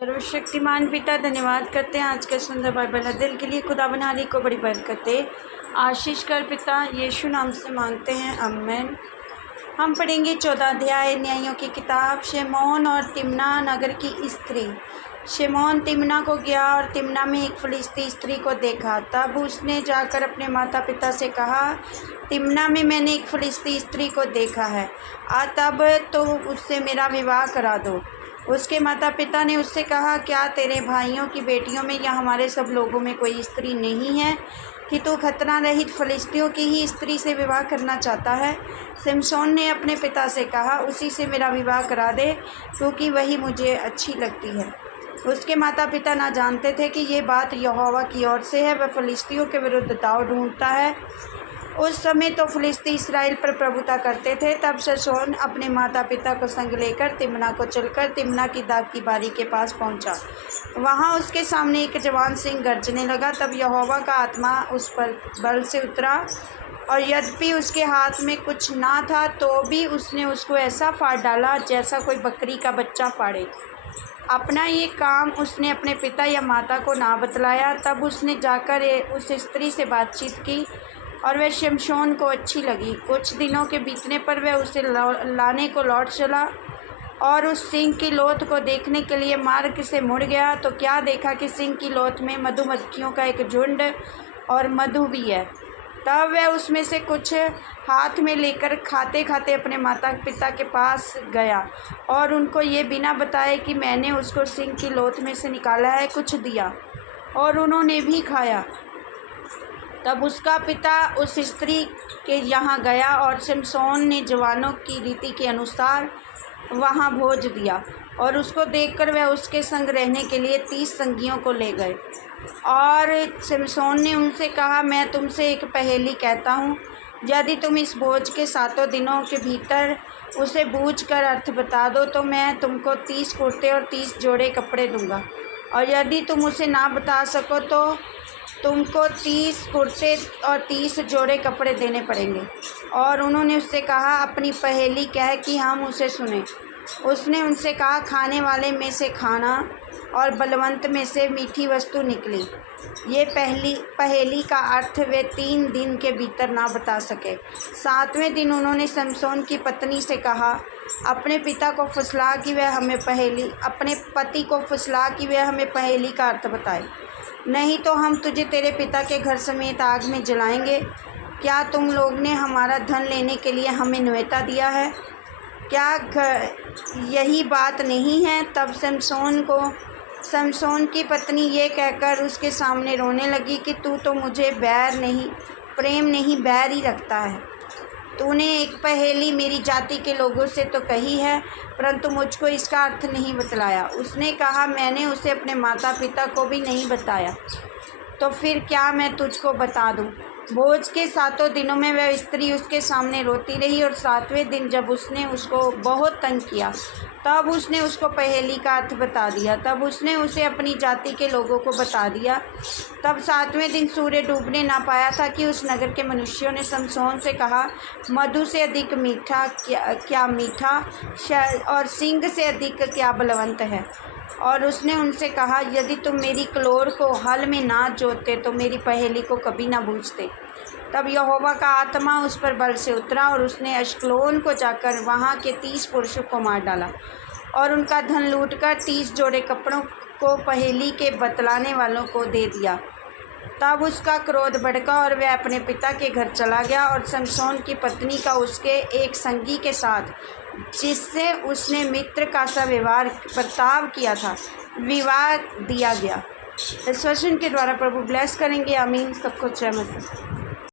सर्वशक्तिमान पिता धन्यवाद करते हैं आज के सुंदर बाइबल अध्ययन के लिए। खुदा बनाली को बड़ी बरकत दे, आशीष कर पिता, यीशु नाम से मांगते हैं, आमीन। हम पढ़ेंगे 14 अध्याय न्यायों की किताब। शिमोन और तिम्ना नगर की स्त्री। शिमोन तिम्ना को गया और तिम्ना में एक फलिस्ती स्त्री को देखा। तब उसने जाकर अपने माता पिता से कहा, तिम्ना में मैंने एक फलिस्ती स्त्री को देखा है, तब तो उससे मेरा विवाह करा दो। उसके माता पिता ने उससे कहा, क्या तेरे भाइयों की बेटियों में या हमारे सब लोगों में कोई स्त्री नहीं है कि तू खतना रहित फलिस्तियों की ही स्त्री से विवाह करना चाहता है? शिमशोन ने अपने पिता से कहा, उसी से मेरा विवाह करा दे, क्योंकि वही मुझे अच्छी लगती है। उसके माता पिता ना जानते थे कि ये बात यहोवा की ओर से है, वह फलिस्तियों के विरुद्ध दाव ढूंढता है। उस समय तो फलिस्ती इस्राएल पर प्रभुता करते थे। तब शिमशोन अपने माता पिता को संग लेकर तिम्ना को चलकर तिम्ना की दाग की बारी के पास पहुंचा। वहां उसके सामने एक जवान सिंह गरजने लगा। तब यहोवा का आत्मा उस पर बल से उतरा, और यद्यपि उसके हाथ में कुछ ना था तो भी उसने उसको ऐसा फाड़ डाला जैसा कोई बकरी का बच्चा फाड़े। अपना ये काम उसने अपने पिता या माता को ना बतलाया। तब उसने जाकर उस स्त्री से बातचीत की और वह शिमशोन को अच्छी लगी। कुछ दिनों के बीतने पर वह उसे लाने को लौट चला और उस सिंह की लोथ को देखने के लिए मार्ग से मुड़ गया, तो क्या देखा कि सिंह की लोथ में मधुमक्खियों का एक झुंड और मधु भी है। तब वह उसमें से कुछ हाथ में लेकर खाते खाते अपने माता पिता के पास गया और उनको ये बिना बताए कि मैंने उसको सिंह की लोथ में से निकाला है, कुछ दिया और उन्होंने भी खाया। तब उसका पिता उस स्त्री के यहाँ गया और शिमशोन ने जवानों की रीति के अनुसार वहाँ भोज दिया, और उसको देखकर वह उसके संग रहने के लिए 30 संगियों को ले गए। और शिमशोन ने उनसे कहा, मैं तुमसे एक पहेली कहता हूँ, यदि तुम इस भोज के 7 दिनों के भीतर उसे बूझ कर अर्थ बता दो तो मैं तुमको 30 कुर्ते और 30 जोड़े कपड़े दूंगा, और यदि तुम उसे ना बता सको तो तुमको 30 कुर्ते और 30 जोड़े कपड़े देने पड़ेंगे। और उन्होंने उससे कहा, अपनी पहेली कह कि हम उसे सुने। उसने उनसे कहा, खाने वाले में से खाना और बलवंत में से मीठी वस्तु निकली। ये पहेली का अर्थ वे 3 दिन के भीतर ना बता सके। 7वें दिन उन्होंने शिमशोन की पत्नी से कहा, अपने पति को फुसला कि वह हमें पहेली का अर्थ बताए, नहीं तो हम तुझे तेरे पिता के घर समेत आग में जलाएंगे। क्या तुम लोग ने हमारा धन लेने के लिए हमें न्योता दिया है? क्या यही बात नहीं है? तब शिमशोन की पत्नी ये कहकर उसके सामने रोने लगी कि तू तो मुझे प्रेम नहीं बैर ही रखता है। तूने एक पहेली मेरी जाति के लोगों से तो कही है, परंतु मुझको इसका अर्थ नहीं बतलाया। उसने कहा, मैंने उसे अपने माता पिता को भी नहीं बताया, तो फिर क्या मैं तुझको बता दूं? भोज के 7 दिनों में वह स्त्री उसके सामने रोती रही, और 7वें दिन जब उसने उसको बहुत तंग किया तब उसने उसको पहेली का अर्थ बता दिया। तब उसने उसे अपनी जाति के लोगों को बता दिया। तब 7वें दिन सूर्य डूबने ना पाया था कि उस नगर के मनुष्यों ने शिमशोन से कहा, मधु से अधिक मीठा क्या मीठा और सिंह से अधिक क्या बलवंत है। और उसने उनसे कहा, यदि तुम मेरी क्लोर को हल में ना जोतते तो मेरी पहेली को कभी ना बूझते। तब यहोवा का आत्मा उस पर बल से उतरा, और उसने अश्कलोन को जाकर वहाँ के 30 पुरुषों को मार डाला और उनका धन लूटकर 30 जोड़े कपड़ों को पहेली के बतलाने वालों को दे दिया। तब उसका क्रोध भड़का और वह अपने पिता के घर चला गया, और शिमशोन की पत्नी का उसके एक संगी के साथ, जिससे उसने मित्र का सा बर्ताव किया था, विवाह दिया गया। इस वचन के द्वारा प्रभु ब्लेस करेंगे, आमीन। सबको जय मसीह।